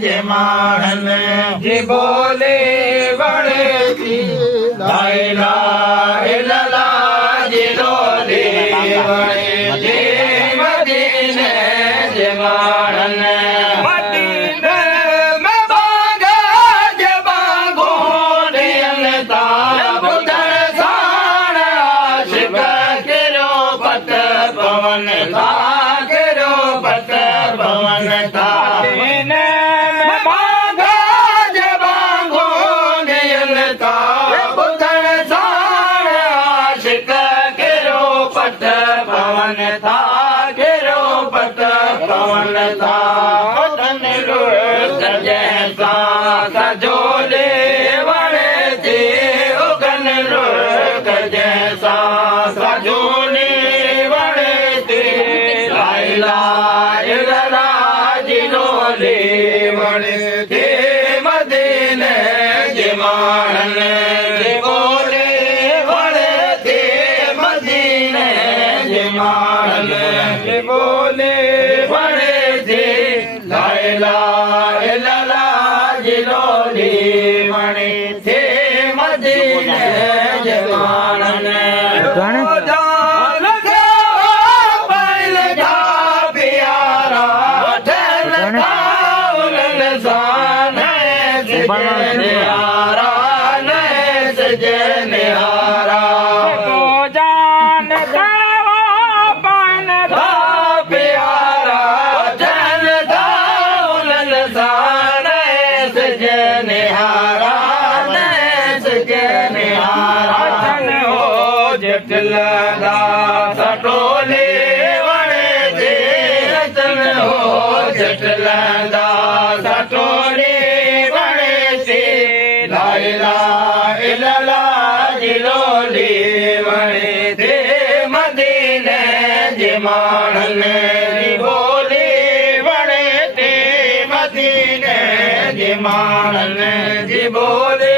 जमानन जी बोले बड़े थी ला इलाहा इल्लल्लाह जी रोले बड़े थी मदीने जमानन मदीने में बागा जबागो दियल ता बुधर साण आशिक किरो पत पवन था किरो पत पवन था पवन था गिरो पत पवन था धन जैसा सजोले वणे थे उगन रुख जैसा सजोले वणे थे ला इलाहा इल्लल्लाह जी रोले वणे थे मदीने जमानन जी बोले वणे थे मदीने जमानन जी बोले बड़े थे ला इलाहा इल्लल्लाह जी रोले बड़े थे मदीने जमानन जटलदा सटोले वणे थे रतन हो जटलदा सटोले वणे थे ला इलाहा इल्लल्लाह जी रोले वणे थे मदीने जमानन जी बोले वणे थे मदीने जमानन जी बोले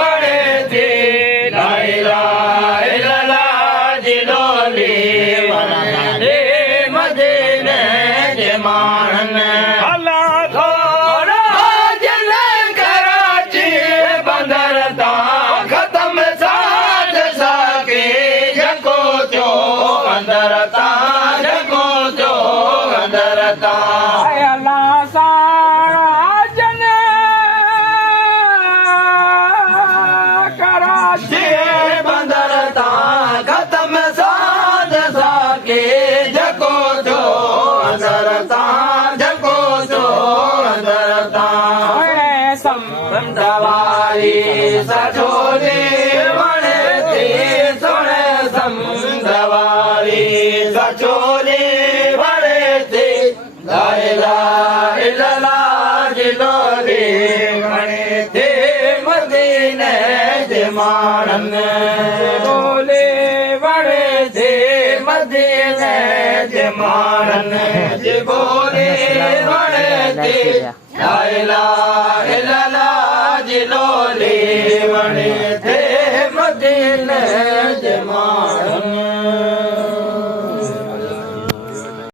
वणे थे ला इलाहा जमानन अल्लाह थोड़ा जल कराची बंदर ता खत्म साथ साके जको जो अंदर ता जको जो अंदर ता अल्लाह सारा जन कराची बंदर ता खत्म साथ साके जको जो अंदर ता जको जो अंदर ता समंदवारी सजोले वणे थे सोने समंदवारी सजोले वणे थे ला इलाहा इल्लल्लाह जी रोले वणे थे मदीने जमानन बोले वणे थे मदीने जमानन जी बोले वणे थे ला इलाहा